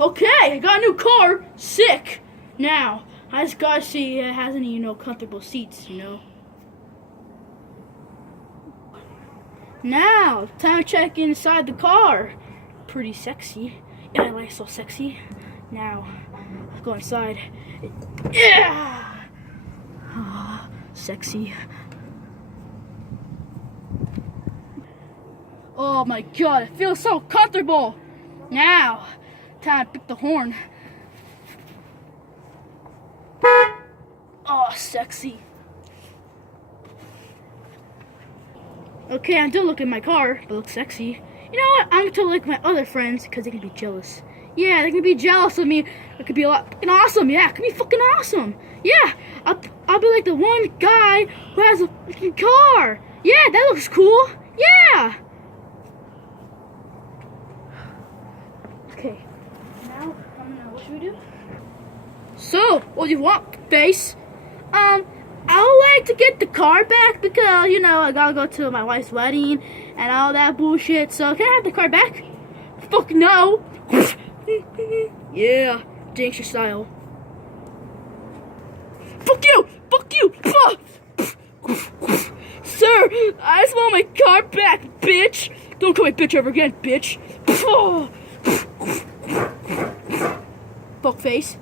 Okay, I got a new car. Sick. Now, I just gotta see if it has any, comfortable seats, Now, time to check inside the car. Pretty sexy. Yeah, I like so sexy. Now, let's go inside. Yeah! Sexy. Oh my god, it feels so comfortable. Now, time to pick the horn. Oh, sexy. Okay, I don't look at my car, but it looks sexy. You know what? I'm gonna like my other friends because they can be jealous. Yeah, they can be jealous of me. It could be a lot fucking awesome. Yeah, it could be fucking awesome. Yeah, I'll be like the one guy who has a fucking car. Yeah, that looks cool. Yeah. Okay, now what should we do? So, what do you want, face? I would like to get the car back because, I gotta go to my wife's wedding and all that bullshit. So, can I have the car back? Fuck no. Yeah, gangster style. Fuck you! Fuck you! Sir, I just want my car back, bitch! Don't call me bitch ever again, bitch! Fuck face.